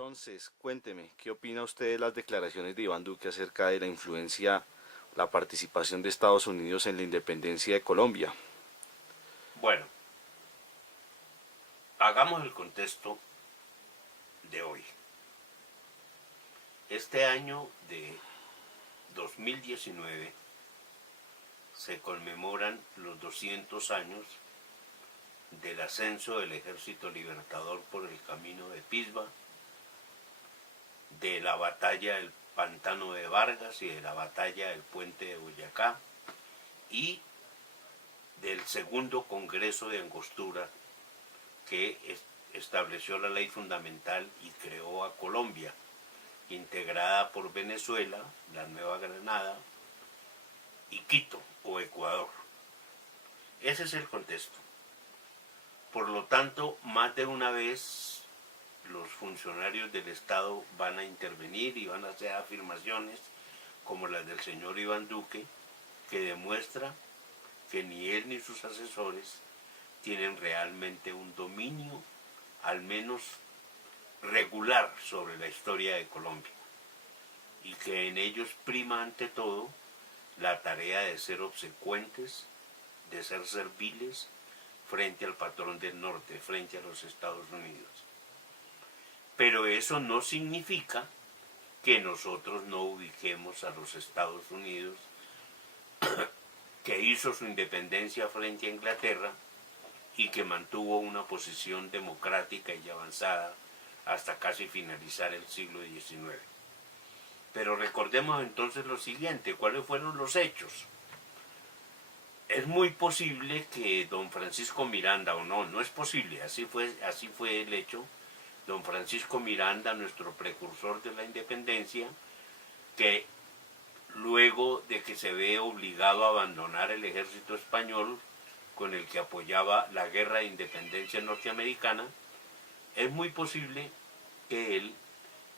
Entonces, cuénteme, ¿qué opina usted de las declaraciones de Iván Duque acerca de la influencia, la participación de Estados Unidos en la independencia de Colombia? Bueno, hagamos el contexto de hoy. Este año de 2019 se conmemoran los 200 años del ascenso del Ejército Libertador por el camino de Pisba, de la batalla del Pantano de Vargas y de la batalla del Puente de Boyacá y del segundo Congreso de Angostura que estableció la ley fundamental y creó a Colombia, integrada por Venezuela, la Nueva Granada y Quito o Ecuador. Ese es el contexto. Por lo tanto, más de una vez los funcionarios del Estado van a intervenir y van a hacer afirmaciones como las del señor Iván Duque, que demuestra que ni él ni sus asesores tienen realmente un dominio, al menos regular, sobre la historia de Colombia, y que en ellos prima ante todo la tarea de ser obsecuentes, de ser serviles frente al patrón del norte, frente a los Estados Unidos. Pero eso no significa que nosotros no ubiquemos a los Estados Unidos, que hizo su independencia frente a Inglaterra y que mantuvo una posición democrática y avanzada hasta casi finalizar el siglo XIX. Pero recordemos entonces lo siguiente, ¿cuáles fueron los hechos? Es muy posible que don Francisco Miranda, o no, no es posible, así fue el hecho, don Francisco Miranda, nuestro precursor de la independencia, que luego de que se ve obligado a abandonar el ejército español con el que apoyaba la guerra de independencia norteamericana, es muy posible que él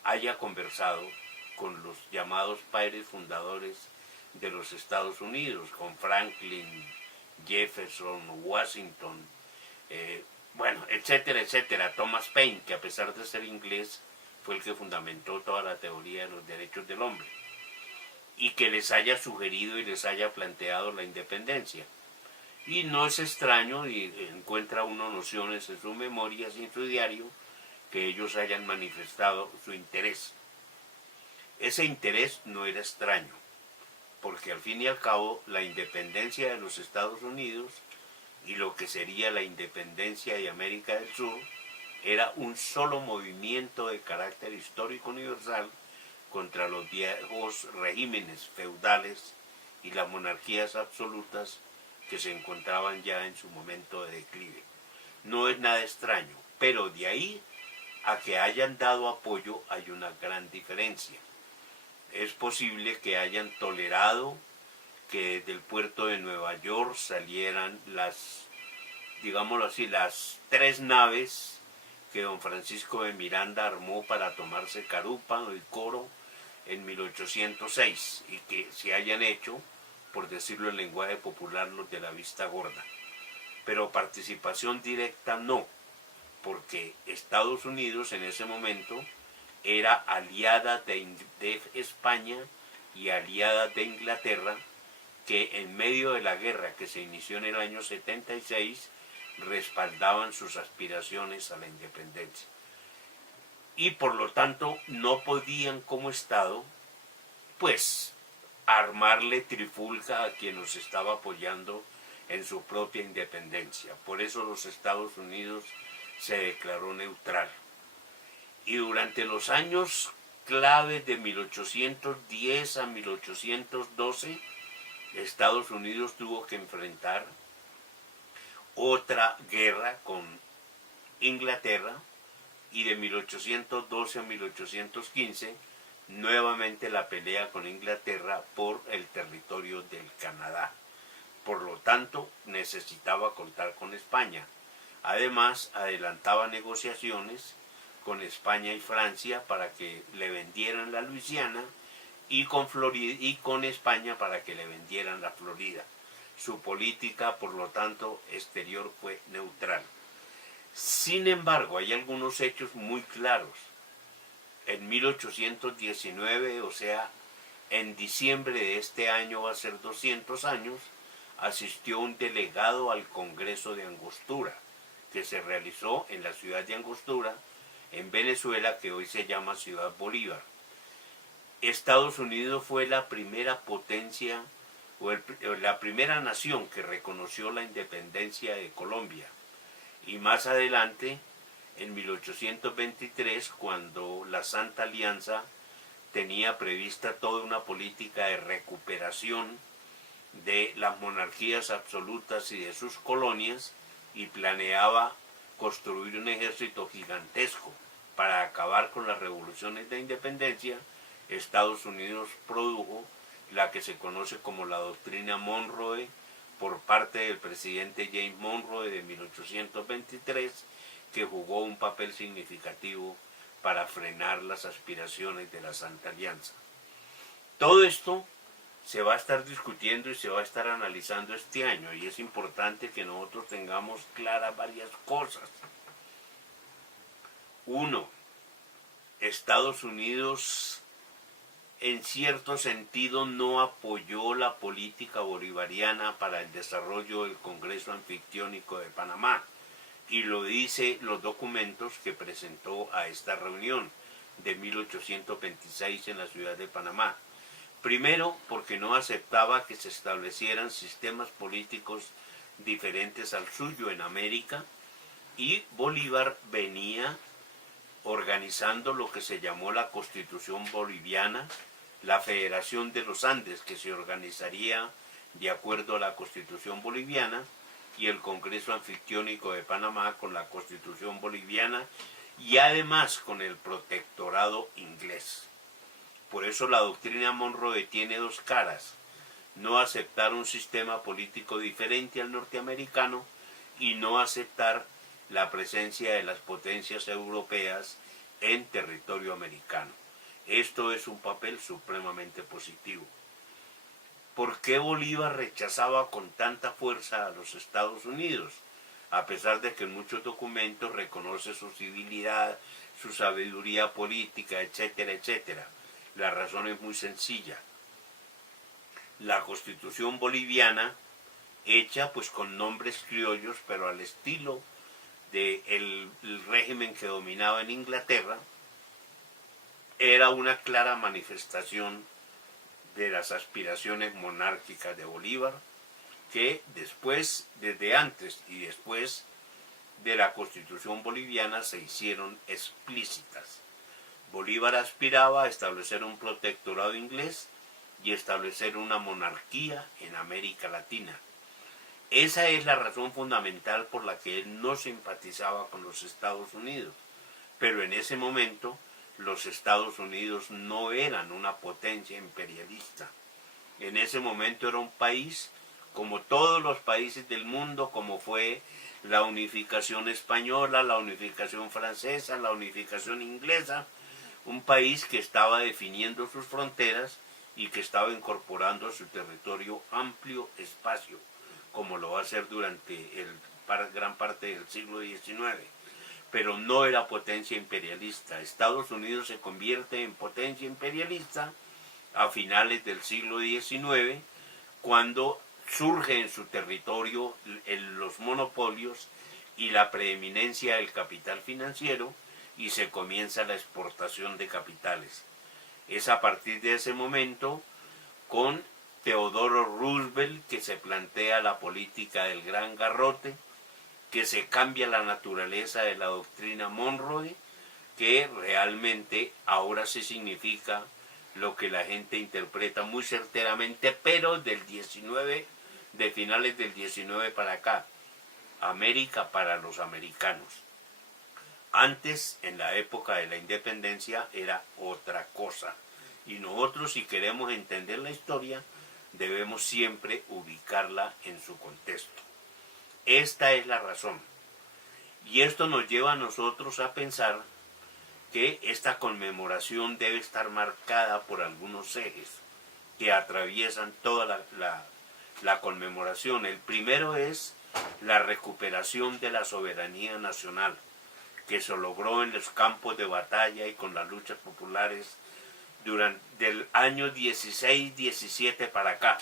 haya conversado con los llamados padres fundadores de los Estados Unidos, con Franklin, Jefferson, Washington, etcétera, etcétera. Thomas Paine, que a pesar de ser inglés, fue el que fundamentó toda la teoría de los derechos del hombre, y que les haya sugerido y les haya planteado la independencia. Y no es extraño, y encuentra uno nociones en sus memorias y en su diario, que ellos hayan manifestado su interés. Ese interés no era extraño, porque al fin y al cabo la independencia de los Estados Unidos y lo que sería la independencia de América del Sur era un solo movimiento de carácter histórico universal contra los viejos regímenes feudales y las monarquías absolutas que se encontraban ya en su momento de declive. No es nada extraño, pero de ahí a que hayan dado apoyo hay una gran diferencia. Es posible que hayan tolerado que del puerto de Nueva York salieran digámoslo así, las 3 naves que don Francisco de Miranda armó para tomarse Carúpano y Coro en 1806 y que se hayan hecho, por decirlo en lenguaje popular, los de la vista gorda. Pero participación directa no, porque Estados Unidos en ese momento era aliada de España y aliada de Inglaterra, que en medio de la guerra que se inició en el año 76 respaldaban sus aspiraciones a la independencia. Y por lo tanto no podían como Estado, pues, armarle trifulca a quien nos estaba apoyando en su propia independencia. Por eso los Estados Unidos se declaró neutral. Y durante los años clave de 1810 a 1812, Estados Unidos tuvo que enfrentar otra guerra con Inglaterra, y de 1812 a 1815 nuevamente la pelea con Inglaterra por el territorio del Canadá. Por lo tanto, necesitaba contar con España. Además, adelantaba negociaciones con España y Francia para que le vendieran la Luisiana y con España para que le vendieran la Florida. Su política, por lo tanto, exterior fue neutral. Sin embargo, hay algunos hechos muy claros. en 1819, o sea, en diciembre de este año va a ser 200 años, asistió un delegado al Congreso de Angostura, que se realizó en la ciudad de Angostura, en Venezuela, que hoy se llama Ciudad Bolívar. Estados Unidos fue la primera potencia o la primera nación que reconoció la independencia de Colombia. Y más adelante, en 1823, cuando la Santa Alianza tenía prevista toda una política de recuperación de las monarquías absolutas y de sus colonias, y planeaba construir un ejército gigantesco para acabar con las revoluciones de independencia, Estados Unidos produjo la que se conoce como la doctrina Monroe por parte del presidente James Monroe de 1823, que jugó un papel significativo para frenar las aspiraciones de la Santa Alianza. Todo esto se va a estar discutiendo y se va a estar analizando este año, y es importante que nosotros tengamos claras varias cosas. Uno, Estados Unidos en cierto sentido no apoyó la política bolivariana para el desarrollo del Congreso Anfictiónico de Panamá, y lo dice los documentos que presentó a esta reunión de 1826 en la ciudad de Panamá. Primero, porque no aceptaba que se establecieran sistemas políticos diferentes al suyo en América, y Bolívar venía organizando lo que se llamó la Constitución Boliviana, la Federación de los Andes, que se organizaría de acuerdo a la Constitución Boliviana, y el Congreso Anfictiónico de Panamá con la Constitución Boliviana, y además con el protectorado inglés. Por eso la doctrina Monroe tiene dos caras: no aceptar un sistema político diferente al norteamericano y no aceptar la presencia de las potencias europeas en territorio americano. Esto es un papel supremamente positivo. ¿Por qué Bolívar rechazaba con tanta fuerza a los Estados Unidos? A pesar de que en muchos documentos reconoce su civilidad, su sabiduría política, etcétera, etcétera. La razón es muy sencilla. La Constitución boliviana, hecha pues con nombres criollos, pero al estilo del régimen que dominaba en Inglaterra, era una clara manifestación de las aspiraciones monárquicas de Bolívar, que después, desde antes y después de la Constitución boliviana, se hicieron explícitas. Bolívar aspiraba a establecer un protectorado inglés y establecer una monarquía en América Latina. Esa es la razón fundamental por la que él no simpatizaba con los Estados Unidos. Pero en ese momento los Estados Unidos no eran una potencia imperialista. En ese momento era un país como todos los países del mundo, como fue la unificación española, la unificación francesa, la unificación inglesa, un país que estaba definiendo sus fronteras y que estaba incorporando a su territorio amplio espacio, como lo va a hacer durante gran parte del siglo XIX. Pero no era potencia imperialista. Estados Unidos se convierte en potencia imperialista a finales del siglo XIX, cuando surge en su territorio los monopolios y la preeminencia del capital financiero, y se comienza la exportación de capitales. Es a partir de ese momento, con Teodoro Roosevelt, que se plantea la política del gran garrote, que se cambia la naturaleza de la doctrina Monroe, que realmente ahora sí significa lo que la gente interpreta muy certeramente, pero del 19, de finales del 19 para acá: América para los americanos. Antes, en la época de la independencia, era otra cosa. Y nosotros, si queremos entender la historia, debemos siempre ubicarla en su contexto. Esta es la razón. Y esto nos lleva a nosotros a pensar que esta conmemoración debe estar marcada por algunos ejes que atraviesan toda la conmemoración. El primero es la recuperación de la soberanía nacional. que se logró en los campos de batalla y con las luchas populares durante del año 16-17 para acá.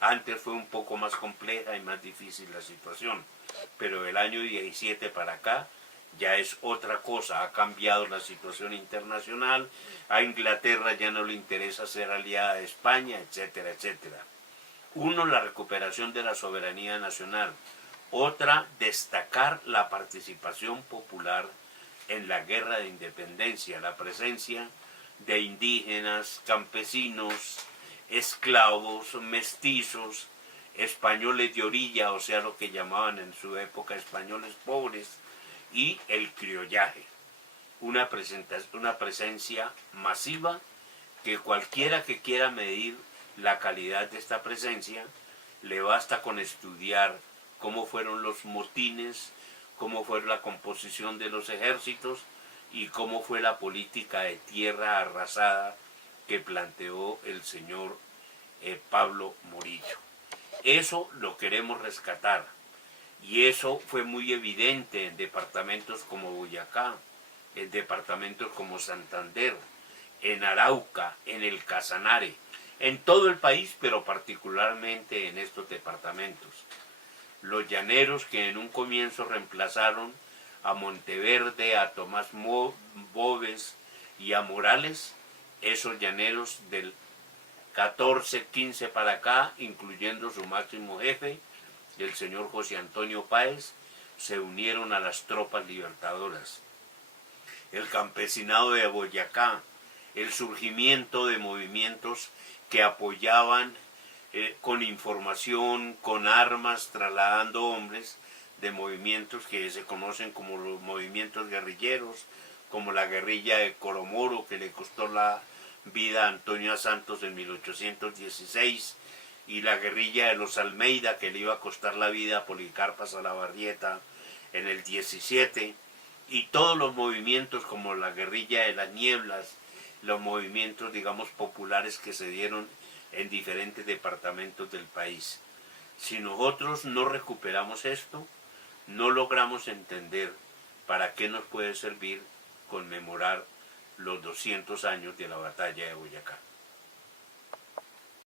Antes fue un poco más compleja y más difícil la situación, pero del año 17 para acá ya es otra cosa, ha cambiado la situación internacional, a Inglaterra ya no le interesa ser aliada de España, etcétera, etcétera. Uno, la recuperación de la soberanía nacional. Otra, destacar la participación popular en la guerra de independencia, la presencia de indígenas, campesinos, esclavos, mestizos, españoles de orilla, o sea, lo que llamaban en su época españoles pobres, y el criollaje. Una presencia masiva que cualquiera que quiera medir la calidad de esta presencia, le basta con estudiar cómo fueron los motines, cómo fue la composición de los ejércitos y cómo fue la política de tierra arrasada que planteó el señor Pablo Morillo. Eso lo queremos rescatar y eso fue muy evidente en departamentos como Boyacá, en departamentos como Santander, en Arauca, en el Casanare, en todo el país, pero particularmente en estos departamentos. Los llaneros que en un comienzo reemplazaron a Monteverde, a Tomás Boves y a Morales, esos llaneros del 14-15 para acá, incluyendo su máximo jefe, el señor José Antonio Páez, se unieron a las tropas libertadoras. El campesinado de Boyacá, el surgimiento de movimientos que apoyaban con información, con armas, trasladando hombres, de movimientos que se conocen como los movimientos guerrilleros, como la guerrilla de Coromoro, que le costó la vida a Antonio Santos en 1816, y la guerrilla de los Almeida, que le iba a costar la vida a Policarpa Salabarrieta en el 17, y todos los movimientos como la guerrilla de las nieblas, los movimientos, digamos, populares que se dieron en diferentes departamentos del país. Si nosotros no recuperamos esto, no logramos entender para qué nos puede servir conmemorar los 200 años de la batalla de Boyacá.